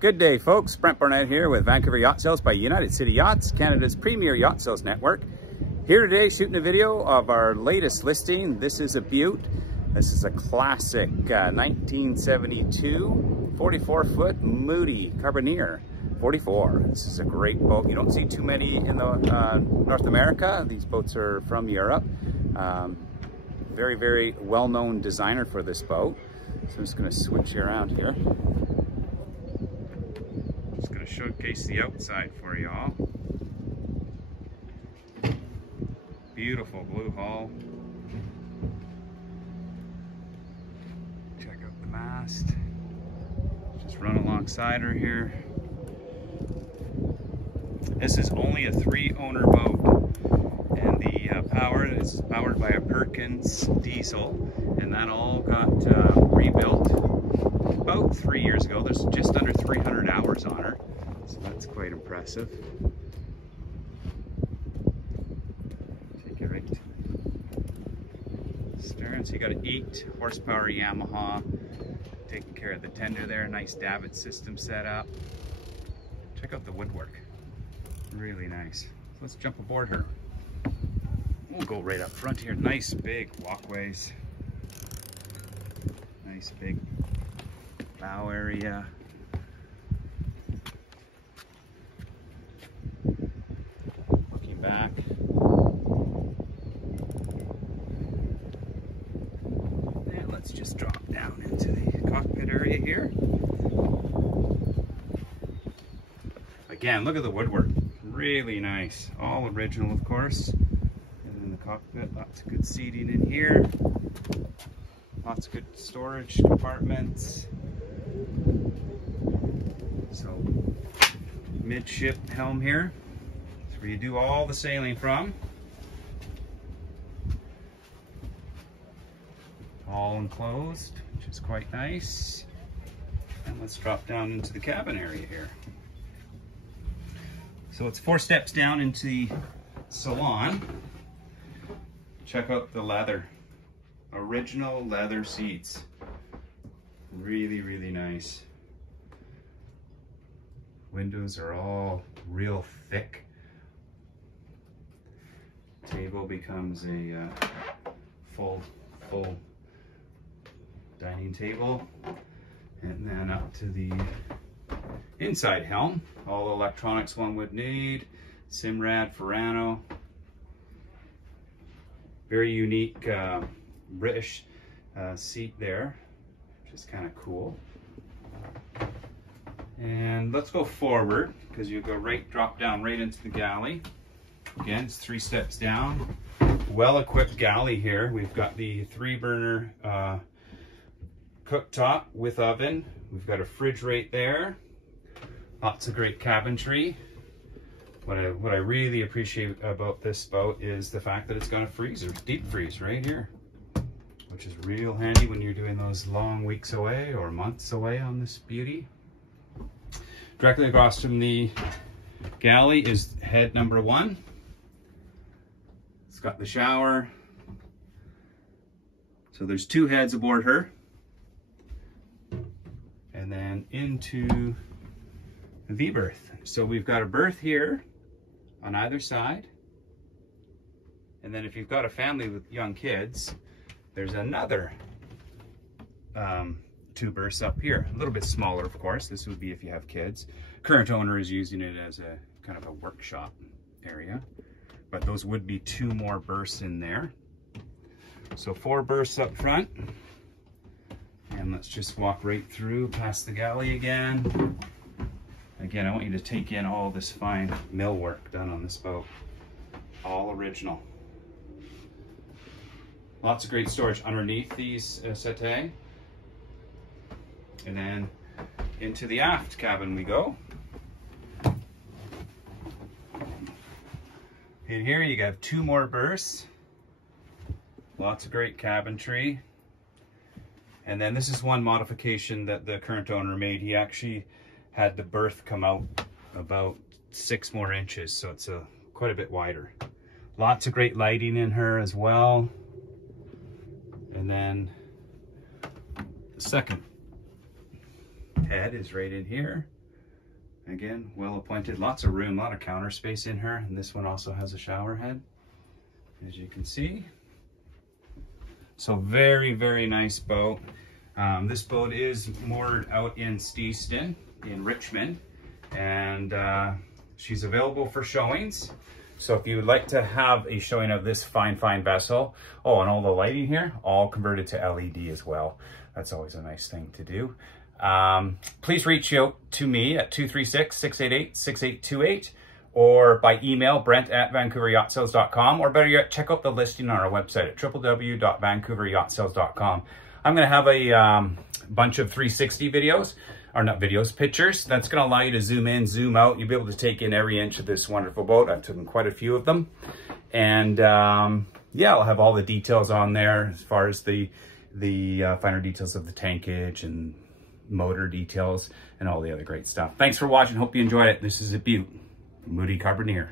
Good day, folks. Brent Barnett here with Vancouver Yacht Sales by United City Yachts, Canada's premier yacht sales network. Here today shooting a video of our latest listing. This is a beaut. This is a classic 1972 44-foot Moody Carbineer 44. This is a great boat. You don't see too many in the North America. These boats are from Europe. Very, very well-known designer for this boat. So I'm just going to switch you around here. Just going to showcase the outside for y'all. Beautiful blue hull. Check out the mast. Just run alongside her here. This is only a 3-owner boat, and the power is powered by a Perkins Diesel, and that all got rebuilt about 3 years ago. There's just under 300 hours on her, so that's quite impressive. Take it right to the stern. So you got an 8 horsepower Yamaha taking care of the tender there. Nice davit system set up. Check out the woodwork. Really nice. So let's jump aboard her. We'll go right up front here. Nice big walkways. Nice big bow area. Looking back. And let's just drop down into the cockpit area here. Again, look at the woodwork. Really nice. All original, of course. And in the cockpit, lots of good seating in here. Lots of good storage compartments. So, midship helm here. That's where you do all the sailing from. All enclosed, which is quite nice. And let's drop down into the cabin area here. So it's 4 steps down into the Salon. Check out the leather. Original leather seats. Really, really nice. Windows are all real thick. Table becomes a full dining table. And then up to the inside helm. All the electronics one would need. Simrad, Furano. Very unique British seat there, which is kind of cool. And let's go forward, because you go drop down right into the galley. Again, it's 3 steps down. Well-equipped galley here. We've got the 3-burner cooktop with oven. We've got a fridge right there. Lots of great cabinetry. What I really appreciate about this boat is the fact that it's got a freezer, deep freeze right here, which is real handy when you're doing those long weeks away or months away on this beauty. Directly across from the galley is head number 1. It's got the shower. So there's 2 heads aboard her. And then into the berth. So we've got a berth here on either side. And then if you've got a family with young kids, there's another 2 berths up here. A little bit smaller, of course. This would be if you have kids. Current owner is using it as a kind of a workshop area. But those would be 2 more berths in there. So 4 berths up front. And let's just walk right through past the galley again. Again, I want you to take in all this fine millwork done on this boat. All original. Lots of great storage underneath these settee. And then into the aft cabin we go. In here you have 2 more berths. Lots of great cabinetry. And then this is one modification that the current owner made. He actually had the berth come out about 6 more inches, so it's quite a bit wider. Lots of great lighting in her as well. And then the second head is right in here. Again, well appointed, lots of room, a lot of counter space in her. And this one also has a shower head, as you can see. So very, very nice boat. This boat is moored out in Steeston in Richmond, and she's available for showings. So if you would like to have a showing of this fine, fine vessel, oh, and all the lighting here, all converted to LED as well. That's always a nice thing to do. Please reach out to me at 236-688-6828 or by email, brent@vancouveryachtsales.com, or better yet, check out the listing on our website at www.vancouveryachtsales.com. I'm going to have a bunch of 360 videos, or not videos, pictures. That's going to allow you to zoom in, zoom out. You'll be able to take in every inch of this wonderful boat. I've taken quite a few of them. And yeah, I'll have all the details on there as far as the finer details of the tankage and motor details and all the other great stuff. Thanks for watching. Hope you enjoyed it. This is a beaut. Moody Carbineer.